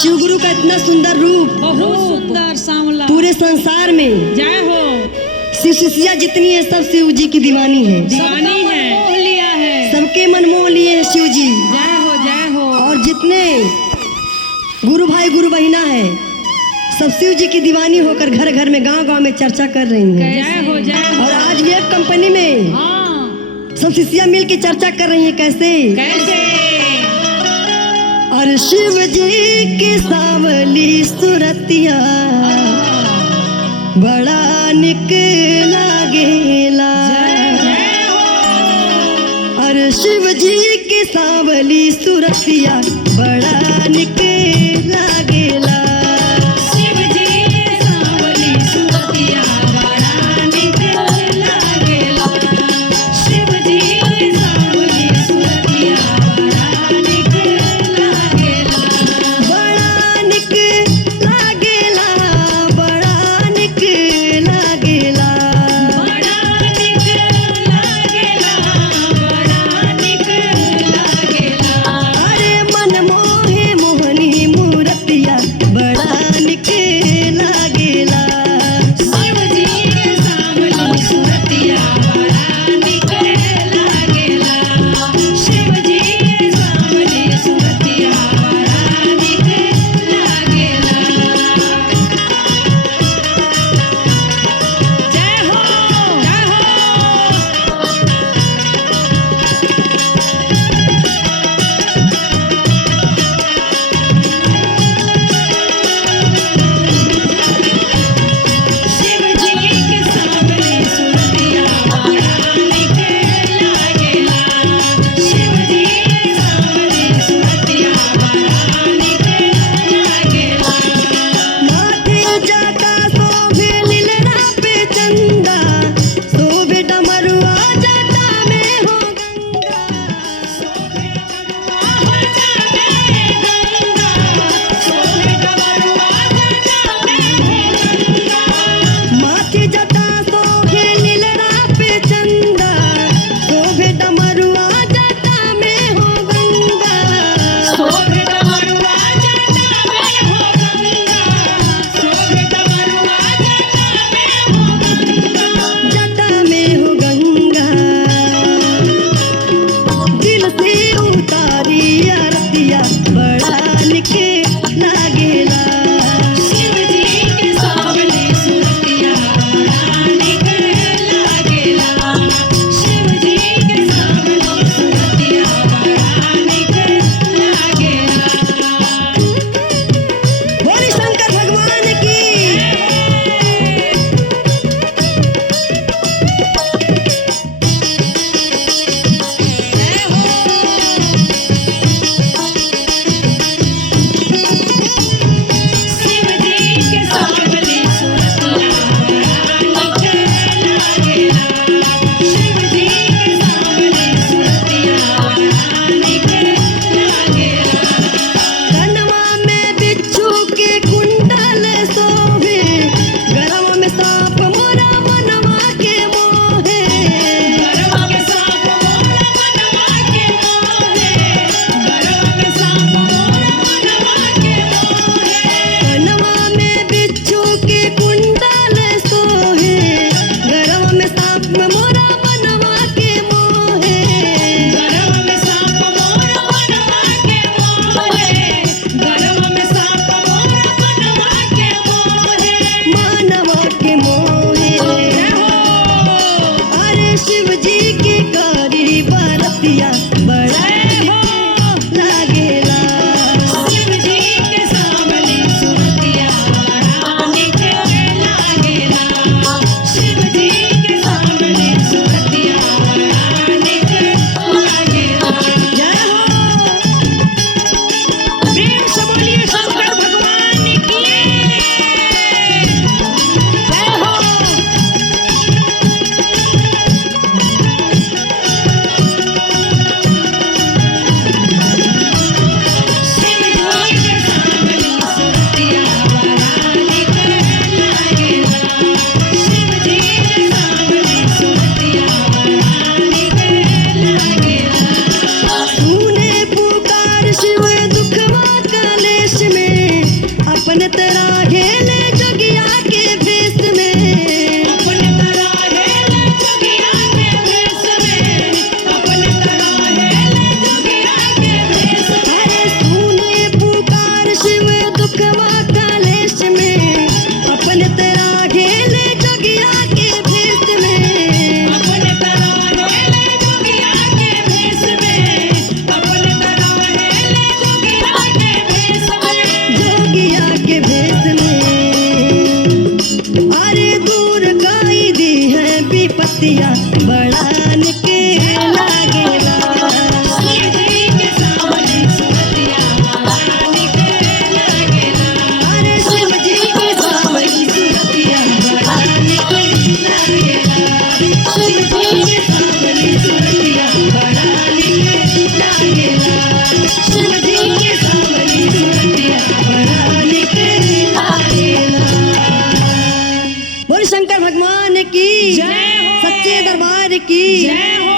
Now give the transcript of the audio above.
शिव गुरु का इतना सुंदर रूप बहुत सुंदर सांवला। पूरे संसार में जय हो। शिव शिष्या जितनी है सब शिव जी की दीवानी है, दीवानी है, मोह लिया है, सबके मन मोह लिए हैं शिव जी। जय हो जय हो। और जितने गुरु भाई गुरु बहिना है सब शिव जी की दीवानी होकर घर घर में गांव गांव में चर्चा कर रही हैं। जय हो जय हो। और आज भी एक कंपनी में हाँ सब शिष्या मिल के चर्चा कर रही हैं कैसे कैसे। और शिव जी की सावली सुरतिया बड़ा निक लागेला। और शिव जी की सावली सुरतिया बड़ा निक लागेला। शिव जी के सांवली सुरतिया बड़ा निक लागेला। शिव जी के सांवली सुरतिया बड़ा निक लागेला। बड़ा निक लागेला, बड़ा निक लागेला। बड़ा निक लागेला, बड़ा निक लागेला। अरे मन मोहे मोहनी अपने तरह घेले जोगिया के भेष में अपने तरह हेले जोगिया के भेष में अपने तरह हेले जोगिया के भेष में अरे सुने पुकार शिव दुखवा कलेश में अपने तरह घेले जोगिया के भेष में अपने तरह हेले जोगिया के भेष में अपने तरह हेले जोगिया के भेष में जोगिया के भेष में अरे दूर गाई दी है विपत्तियां बड़ा निके लागेला शिव जी के सावली सुरतिया बड़ा निके लागेला अरे शिव जी के सावली सुरतिया बड़ा निके लागेला शिव जी के सावली सुरतिया बड़ा निके लागेला शिव जी के सावली सुरतिया बड़ा निके लागेला। बोल शंकर भगवान की जय हो। सच्चे दरबार की जय हो।